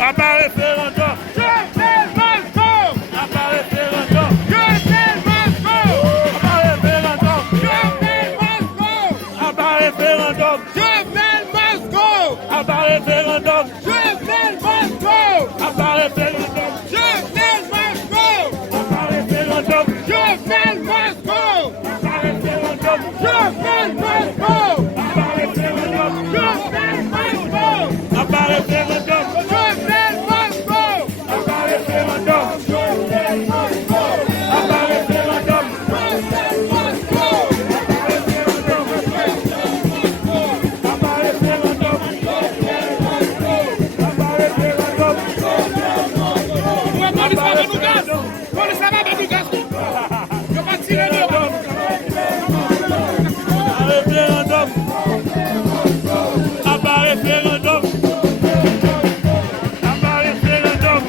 Abba référendum. Jovenel must go. Abba référendum. Jovenel must go. Abba référendum. Jovenel must go. Abba référendum. Jovenel must go. Abba référendum. Jovenel must go. Abba référendum. Jovenel must go. Abba référendum. Jovenel must go. Abba référendum. Jovenel must go. Abba référendum. Jovenel must go. Abba référendum. Jovenel must go. Abba référendum. Jovenel must go. Abba référendum. Jovenel must go. Abba référendum. Abba référendum. Police va nous gaz. Je vais tirer le Référendum. Abba référendum. Abba référendum.